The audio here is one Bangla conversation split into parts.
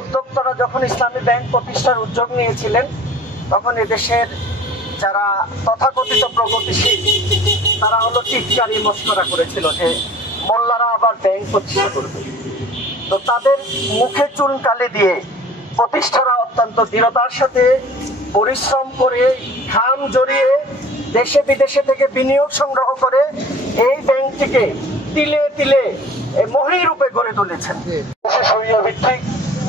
উদ্যোক্তারা যখন ইসলামী ব্যাংক প্রতিষ্ঠার উদ্যোগ নিয়েছিলেন তখন এদেশের যারা তথাকথিত প্রগতিশীল তারা হলো চিৎকারি মস্করা করেছিল যে মোল্লারা আবার ব্যাংক প্রতিষ্ঠা করবে। তো তাদের মুখে চুন কালি দিয়ে প্রতিষ্ঠারা অত্যন্ত দৃঢ়তার সাথে পরিশ্রম করে ঘাম জড়িয়ে দেশে বিদেশে থেকে বিনিয়োগ সংগ্রহ করে এই ব্যাংকটিকে তিলে তিলে মহীরূপে গড়ে তুলেছেন। শরিয়া ভিত্তিক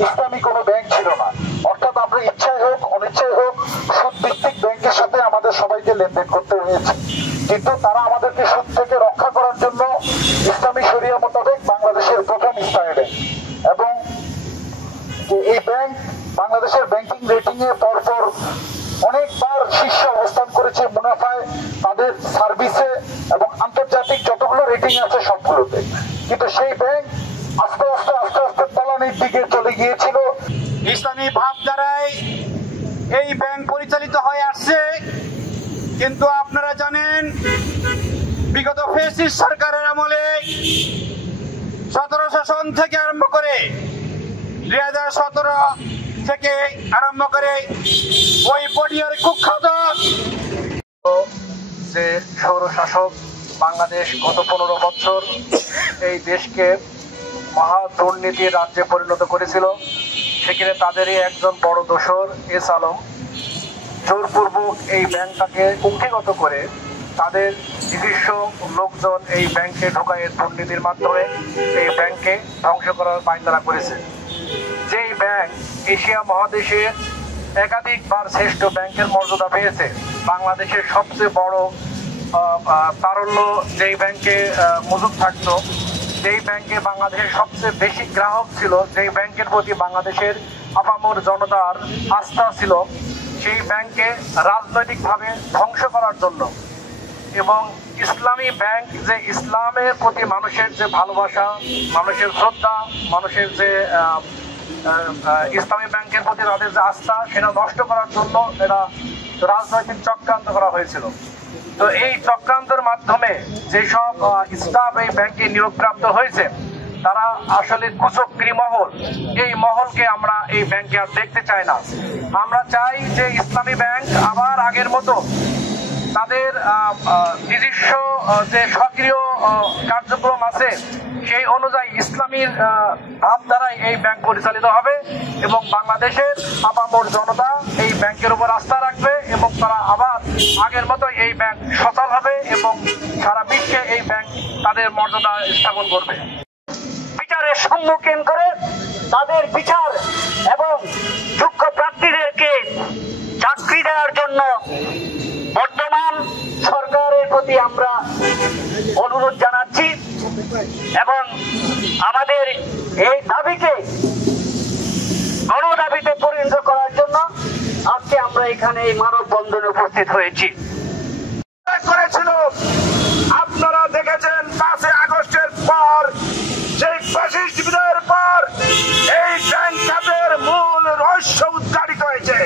ইসলামী কোনো ব্যাংক ছিল না, অর্থাৎ আমরা ইচ্ছায় হোক অনিচ্ছায় হোক সুদ ভিত্তিক ব্যাংকের সাথে আমাদের সবাইকে লেনদেন করতে হয়েছে। কিন্তু তারা আমাদেরকে সুদ থেকে রক্ষা করার জন্য ইসলামী শরিয়া মোতাবেক বাংলাদেশের প্রথম ইসলামী ব্যাংক, এবং এই ব্যাংক বাংলাদেশের ব্যাংকিং রেটিং এ পরপর অনেকবার শীর্ষে অবস্থান করেছে, মুনাফায়, তাদের সার্ভিসে এবং আন্তর্জাতিক যতগুলো রেটিং আছে সবগুলোতে। কিন্তু সেই ব্যাংক আস্তে আস্তে আস্তে আস্তে তলানির দিকে চলে গিয়েছিল। ইসলামী ভাবধারায় এই ব্যাংক পরিচালিত হয়ে আসছে, কিন্তু আপনারা জানেন বিগত ফ্যাসিস্ট সরকারের আমলে 17 শাসন থেকে আরম্ভ করে 2017 থেকে আরম্ভ করে ওই পটিয়ার কুখ্যাত যে স্বৈরশাসক বাংলাদেশ গত 15 বছর এই দেশকে মহা দুর্নীতির রাজ্যে পরিণত করেছিল, সেখানে তাদেরই একজন বড় দোসর এস আলম জোরপূর্বক এই ব্যাংকটাকে কুক্ষিগত করে তাদের নিজস্ব লোকজন এই ব্যাংকে ঢোকায় দুর্নীতির মাধ্যমে এই ব্যাংকে ধ্বংস করার পায়তারা করেছে। যেই ব্যাংক এশিয়া মহাদেশের একাধিকবার শ্রেষ্ঠ ব্যাংকের মর্যাদা পেয়েছে, বাংলাদেশের সবচেয়ে বড় তারল্য যেই ব্যাংকে মজুদ থাকতো, যেই ব্যাংকে বাংলাদেশের সবচেয়ে বেশি গ্রাহক ছিল, যেই ব্যাংকের প্রতি বাংলাদেশের আপামর জনতার আস্থা ছিল, সেই ব্যাংকে রাজনৈতিকভাবে ধ্বংস করার জন্য এবং ইসলামী ব্যাংক যে ইসলামের প্রতি মানুষের যে ভালোবাসা, মানুষের শ্রদ্ধা, মানুষের যে ইসলামী ব্যাংকের প্রতি তাদের যে আস্থা, সেটা নষ্ট করার জন্য এটা রাজনৈতিক চক্রান্ত করা হয়েছিল। তো এই চক্রান্তের মাধ্যমে যেসব স্টাফ এই ব্যাংকে নিয়োগপ্রাপ্ত হয়েছে তারা আসলে কুচক্রী মহল, এই মহলকে আমরা এই ব্যাংকে আর দেখতে চাই না। আমরা চাই যে ইসলামী ব্যাংক আবার আগের মতো তাদের নিজস্ব যে সক্রিয় কার্যক্রম আছে সেই অনুযায়ী ইসলামীর ভাবধারায় এই ব্যাংক পরিচালিত হবে এবং বাংলাদেশের আপামর জনতা এই ব্যাংকের উপর আস্থা রাখবে এবং তারা আবার আগের মতো এই ব্যাংক সচল হবে এবং সারা বিশ্বে এই ব্যাংক তাদের মর্যাদা স্থাপন করবে। বিচারের সম্মুখীন করে তাদের বিচার এবং যোগ্য প্রার্থীদেরকে চাকরি দেওয়ার জন্য বর্তমান সরকারের প্রতি আমরা অনুরোধ জানাচ্ছি এবং আমাদের এই দাবিকে গণদাবিতে পরিণত করার জন্য আজকে আমরা এখানে এই মানববন্ধনে উপস্থিত হয়েছি। করেছিল আপনারা দেখেছেন 5 আগস্টের পর, সেই ফ্যাসিস্ট বিদায়ের পর এই ব্যাংক খাতের মূল রহস্য উদ্ঘাটিত হয়েছে।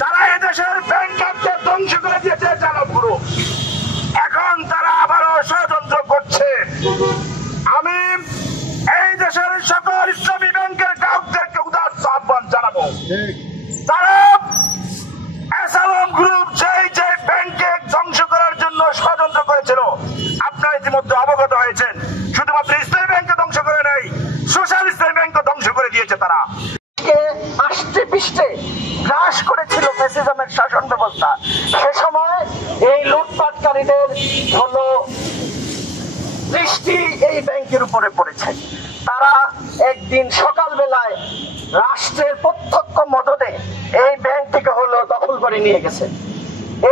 তারা এদেশের ব্যাংক খাতকে ধ্বংস করে দিয়েছে চালকগুলো, এখন তারা আবারও ষড়যন্ত্র করছে। আমি এই দেশের সকল ইসলামী ব্যাংকের গ্রাহকদেরকে উদাত্ত আহ্বান জানাবো, তারা এস আলম গ্রুপ যে ব্যাংকে ধ্বংস করার জন্য ষড়যন্ত্র করেছিল আপনারা ইতিমধ্যে অবগত হয়েছেন। শুধুমাত্র ইসলামী ব্যাংকে ধ্বংস করে নাই, সোশ্যাল ইসলামী ব্যাংকে ধ্বংস করে দিয়েছে। তারা আষ্টে পৃষ্ঠে গ্রাস করেছিল ফ্যাসিজমের শাসন ব্যবস্থা। সে সময় এই লুটপাটকারীদের হলো দৃষ্টি এই ব্যাংকের উপরে পড়েছে। তারা একদিন সকালবেলায় রাষ্ট্রের প্রত্যক্ষ মদদে এই ব্যাংকটিকে হলো দখল করে নিয়ে গেছে।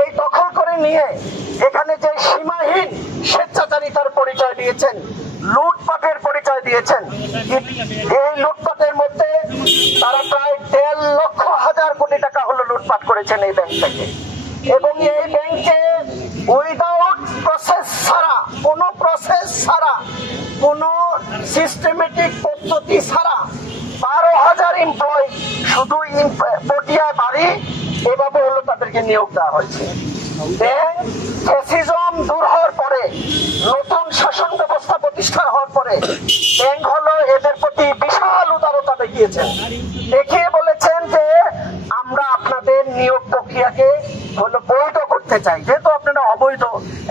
এই দখল করে নিয়ে এখানে যে সীমাহীন স্বেচ্ছাচারিতার পরিচয় দিয়েছেন, লুটপাটের পরিচয় দিয়েছেন, এই লুটপাটের মধ্যে তারা প্রায় 1.5 লক্ষ হাজার কোটি টাকা হলো লুটপাট করেছেন এই ব্যাংক থেকে। এবং এই ব্যাংকে উইদাউট প্রসেস ছাড়া, কোনো প্রসেস ছাড়া, কোনো সিস্টেমেটিক পদ্ধতি ছাড়া 12,000 এমপ্লয়ি শুধু পটিয়া বাড়ি এভাবে হলো তাদেরকে নিয়োগ দেওয়া হয়েছে। ব্যাংক ফ্যাসিজম দূর হওয়ার পরে, নতুন শাসন ব্যবস্থা প্রতিষ্ঠা হওয়ার পরে ব্যাংক হলো এদের প্রতি বিশাল উদারতা দেখিয়েছেন। দেখিয়ে বলেছেন যে আমরা আপনাদের নিয়োগ প্রক্রিয়াকে হলো বৈধ করতে চাই, যেহেতু আপনারা অবৈধ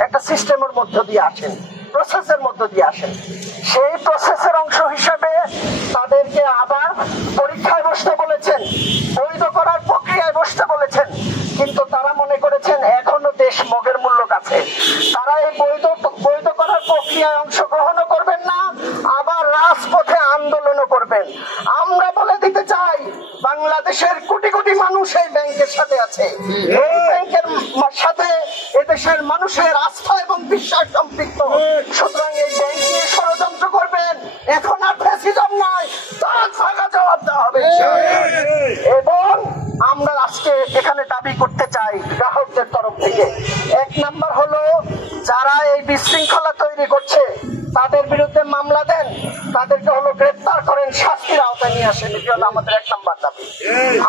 একটা সিস্টেমের মধ্য দিয়ে আসেন, প্রসেসের মধ্য দিয়ে আসেন। সেই প্রসেসের অংশ হিসেবে তাদেরকে আবার পরীক্ষায় বসতে বলেছেন, বৈধ করার প্রক্রিয়ায় বসতে বলেছেন। কিন্তু তারা মনে করেছেন এখনো দেশ মগের মূল্য আছে, তারা এই বৈধ করার প্রক্রিয়ায় অংশগ্রহণও করবেন না, আবার রাজপথে আন্দোলনও করবেন। আমরা বলে দিতে চাই বাংলাদেশের কোটি কোটি মানুষ এই ব্যাংকের সাথে আছে, এই ব্যাংকের সাথে এদেশের মানুষের আস্থা এবং বিশ্বাস সম্পৃক্ত। সুতরাং এই ব্যাংক নিয়ে ষড়যন্ত্র করবেন, এখন আর ফ্যাসিজম নয়, তার ভাঙা জবাব দেওয়া হবে। এবং আমরা আজকে এখানে দাবি করতে চাই গ্রাহকদের তরফ থেকে, এক নাম্বার হলো যারা এই বিশৃঙ্খলা তৈরি করছে তাদের বিরুদ্ধে মামলা দেন, তাদেরকে হলো গ্রেফতার করেন, শাস্তির আওতায় নিয়ে আসেন। এটি হলো আমাদের এক নাম্বার দাবি।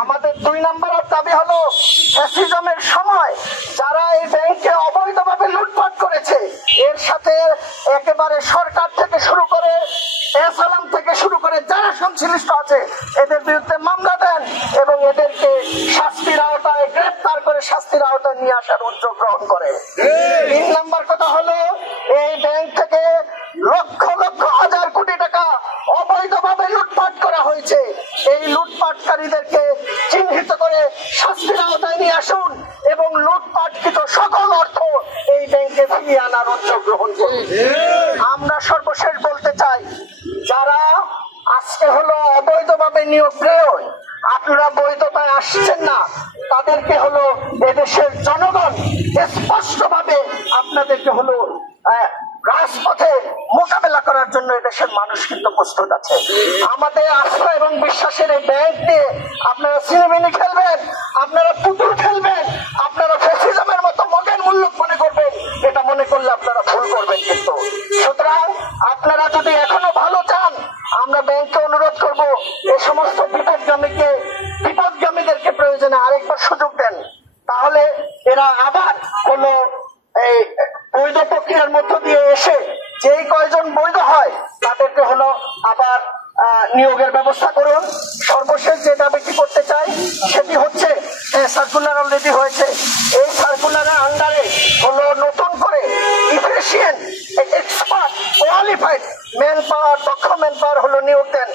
আমাদের দুই নাম্বার দাবি হলো ফ্যাসিজমের সময় যারা এই ব্যাংকে অবৈধভাবে লুটপাট করেছে, এর সাথে একেবারে সরকার থেকে শুরু করে এসালাম থেকে শুরু করে যারা সংশ্লিষ্ট আছে এদের বিরুদ্ধে মামলা দেন এবং এদেরকে শাস্তির আওতায় গ্রেফতার করে শাস্তির আওতায় নিয়ে আসার উদ্যোগ গ্রহণ করে। তিন নাম্বার কথা হলো এই ব্যাংক থেকে লক্ষ লক্ষ হাজার কোটি টাকা অবৈধভাবে লুটপাট করা হয়েছে, এই লুটপাটকারীদেরকে চিহ্নিত করে শাস্তির আওতায় নিয়ে আসুন এবং লুটপাটকৃত সকল অর্থ এই ব্যাংকে ফিরিয়ে আনার উদ্যোগ গ্রহণ করুন। আমরা সর্বশেষ বলতে চাই যারা আজকে হলো অবৈধভাবে নিয়োগ প্রয়োগ, আপনারা বৈধতায় আসছেন না, তাদেরকে হলো এদেশের জনগণ স্পষ্টভাবে আপনাদেরকে হলো রাজপথে মোকাবেলা করার জন্য এদেশের মানুষ কিন্তু প্রস্তুত আছে। আমাদের আস্থা এবং বিশ্বাসের এই ব্যাংক নিয়ে আপনারা সিনেমিনি খেলবেন, আপনারা পুতুল খেলবেন, আপনারা ফ্যাসিজমের মতো মগের মূল্য মনে করবেন, এটা মনে করলে আপনারা ভুল করবেন। কিন্তু সুতরাং আপনারা যদি এখনো ভালো চান, আমরা ব্যাংককে অনুরোধ করব এই সমস্ত বিপদগামীদেরকে প্রয়োজনে আরেকবার সুযোগ দেন, তাহলে এরা আবার হলো এই বৈধ প্রক্রিয়ার মধ্য দিয়ে এসে যেই কয়জন বৈধ হয় তাদেরকে হলো আবার নিয়োগের ব্যবস্থা করুন। সর্বশেষ যে দাবিটি করতে চাই সেটি হচ্ছে সার্কুলার অলরেডি হয়েছে, এই সার্কুলারের আন্ডারে হলো নতুন করে efficient, expert, qualified man power, দক্ষ ম্যান পাওয়ার হলো নিয়োগ দেন।